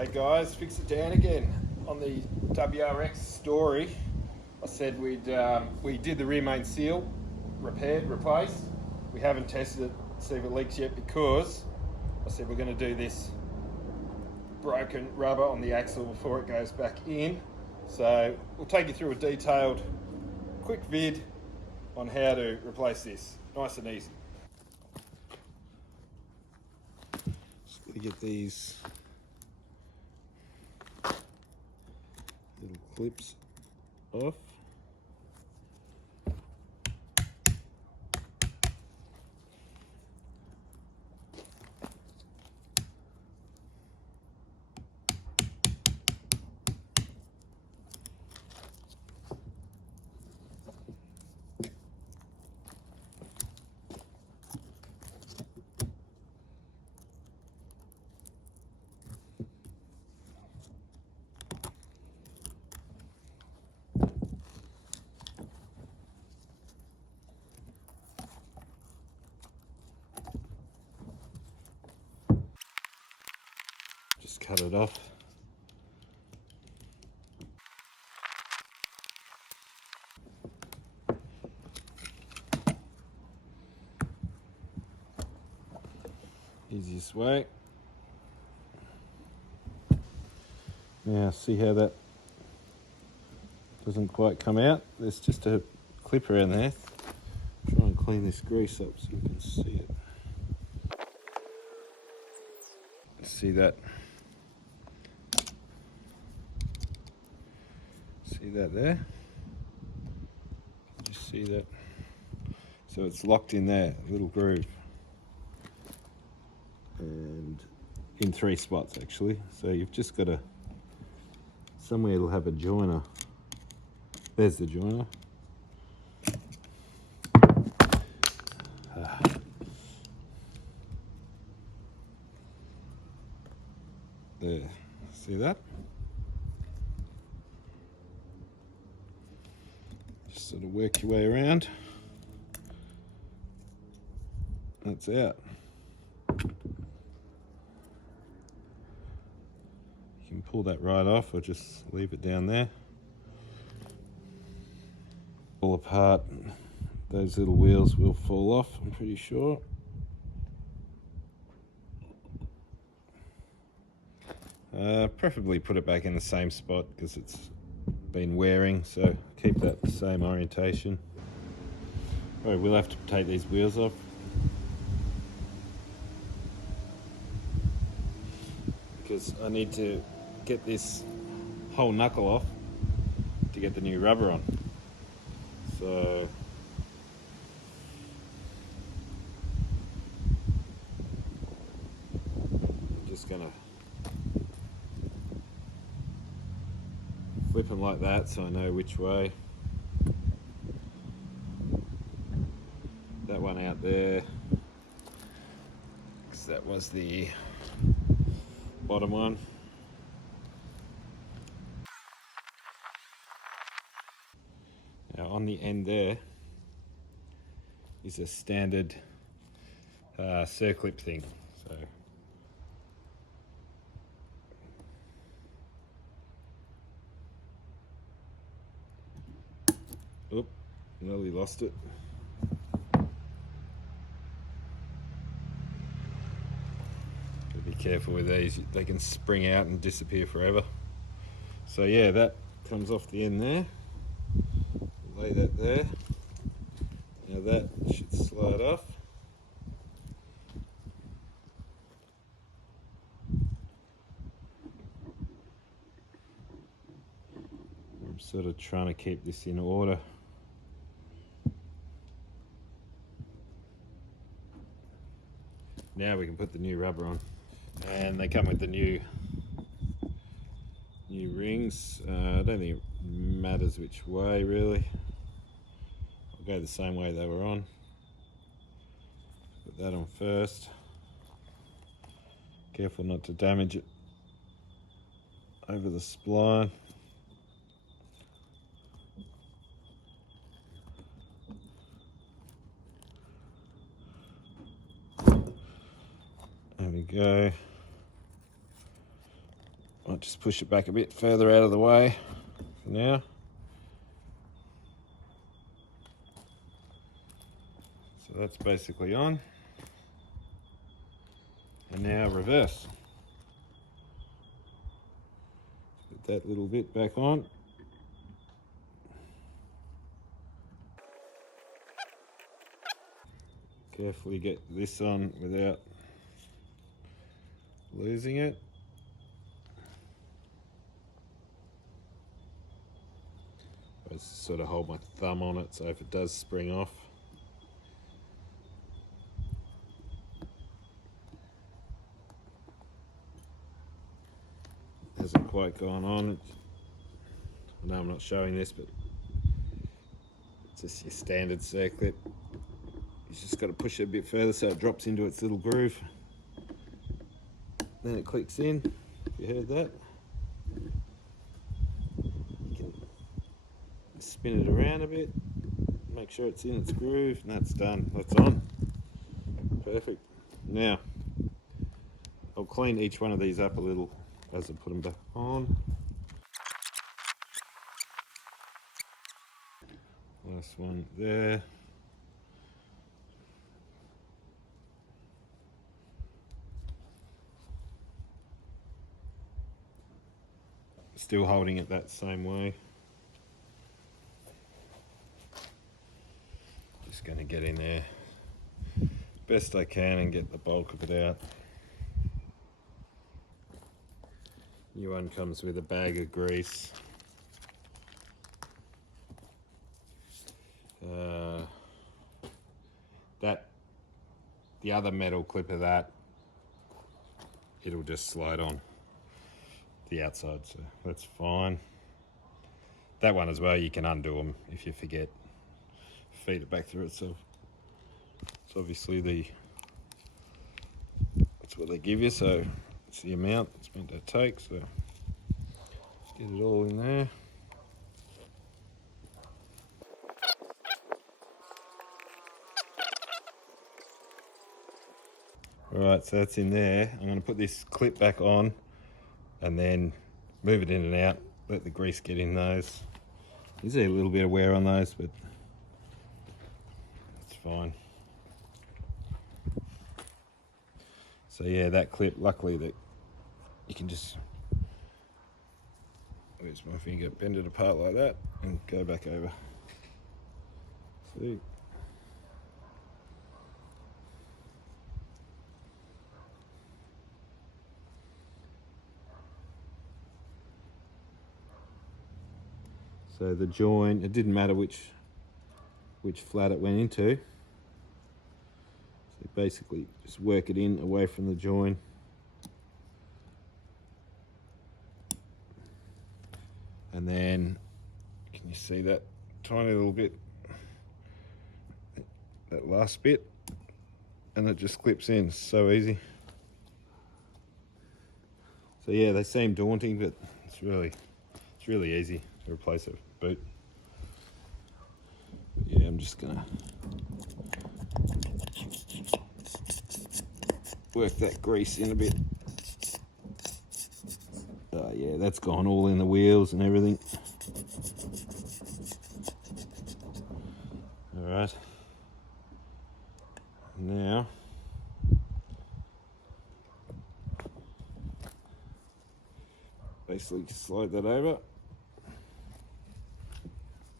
Hey guys, Fix It Dan again. On the WRX story, I said we did the rear main seal, repaired, replaced. We haven't tested it, see if it leaks yet, because I said we're going to do this broken rubber on the axle before it goes back in. So we'll take you through a detailed, quick vid on how to replace this, nice and easy. Just got to get these little clips off. Just cut it off. Easiest way. Now see how that doesn't quite come out? There's just a clip around there. Try and clean this grease up so you can see it. See that? See that there? Did you see that? So it's locked in there, a little groove. And in 3 spots actually. So you've just got to, somewhere it'll have a joiner. There's the joiner. There, see that? Just sort of work your way around. That's out. You can pull that right off or just leave it down there. Fall apart, those little wheels will fall off, I'm pretty sure. Preferably put it back in the same spot because it's been wearing, so keep that the same orientation. Right, we'll have to take these wheels off. Because I need to get this whole knuckle off to get the new rubber on. So I'm just gonna flip them like that so I know which way. That one out there, because that was the bottom one. Now on the end there is a standard circlip thing. So oop, nearly lost it. Gotta be careful with these, they can spring out and disappear forever. So yeah, that comes off the end there. Lay that there. Now that should slide off. I'm sort of trying to keep this in order. Now we can put the new rubber on. And they come with the new rings. I don't think it matters which way really. I'll go the same way they were on. Put that on first. Careful not to damage it over the spline. There we go. I'll just push it back a bit further out of the way for now. So that's basically on. And now reverse. Put that little bit back on. Carefully get this on without losing it. I just sort of hold my thumb on it so if it does spring off. Hasn't quite gone on. I know I'm not showing this, but it's just your standard circlip. You just got to push it a bit further so it drops into its little groove. Then it clicks in, if you heard that. You can spin it around a bit, make sure it's in its groove, and that's done. That's on. Perfect. Now, I'll clean each one of these up a little as I put them back on. Last one there. Still holding it that same way. Just going to get in there best I can and get the bulk of it out. New one comes with a bag of grease. The other metal clip of that, it'll just slide on the outside, so that's fine. That one as well, you can undo them if you forget. Feed it back through itself. It's obviously that's what they give you, so it's the amount it's meant to take, so get it all in there. Alright, so that's in there. I'm going to put this clip back on and then move it in and out, let the grease get in those. You see a little bit of wear on those, but it's fine. So yeah, that clip, luckily that you can just, where's my finger, bend it apart like that and go back over. See? So the join, it didn't matter which flat it went into. So basically just work it in away from the join. And then, can you see that tiny little bit, that last bit? And it just clips in, so easy. So yeah, they seem daunting, but it's really easy to replace a boot. Yeah, I'm just gonna work that grease in a bit. Oh yeah, that's gone all in the wheels and everything. All right. Now, basically just slide that over.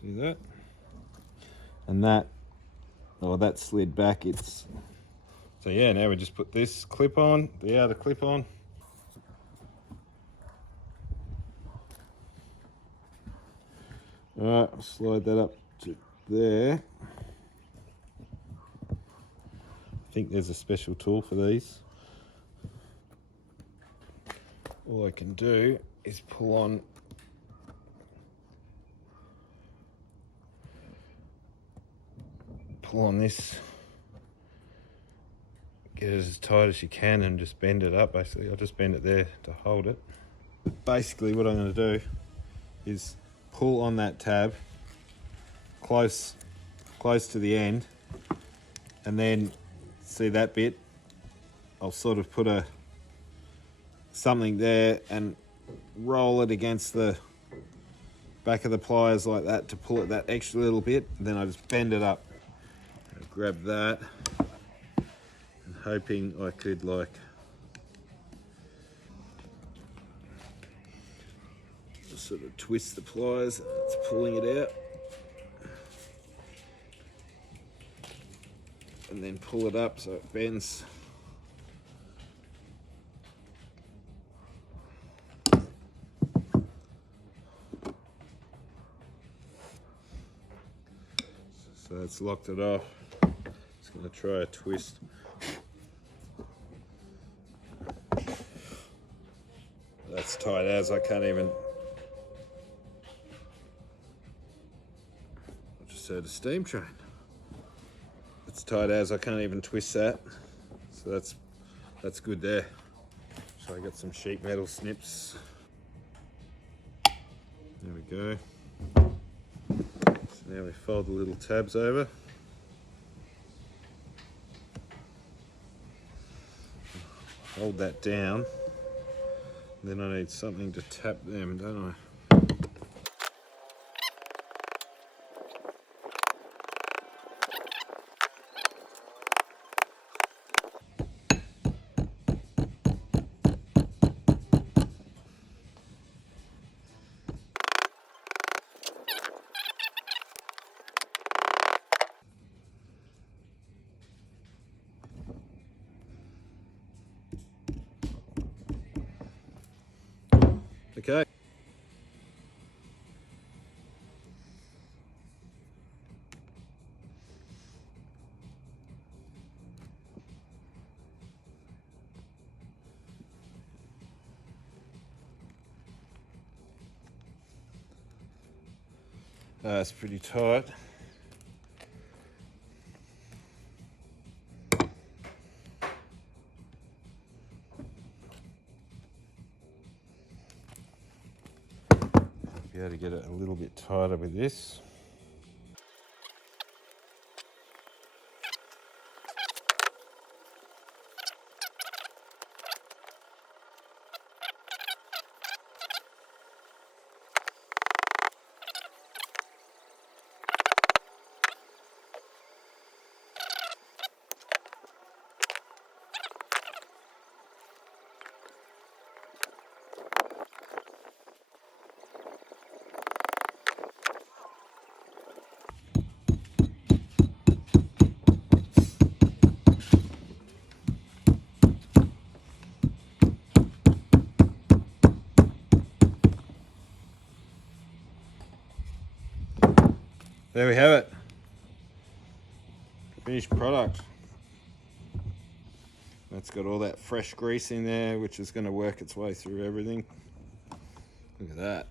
See that? And that, oh, that slid back. It's, so yeah, now we just put this clip on, the outer clip on. All right, I'll slide that up to there. I think there's a special tool for these. All I can do is pull on this, get it as tight as you can and just bend it up. Basically, I'll just bend it there to hold it. But basically what I'm going to do is pull on that tab close to the end, and then see that bit, I'll sort of put something there and roll it against the back of the pliers like that to pull it that extra little bit, and then I just bend it up. I grab that, and hoping I could like just sort of twist the pliers. It's pulling it out, and then pull it up so it bends. So it's locked it off. Just going to try a twist. That's tight as I can't even. I just heard a steam train. It's tight as I can't even twist that. So that's good there. So I got some sheet metal snips. There we go. So now we fold the little tabs over. Hold that down. Then I need something to tap them, don't I? Okay. It's pretty tight. Be able to get it a little bit tighter with this. There we have it. Finished product. That's got all that fresh grease in there, which is going to work its way through everything. Look at that.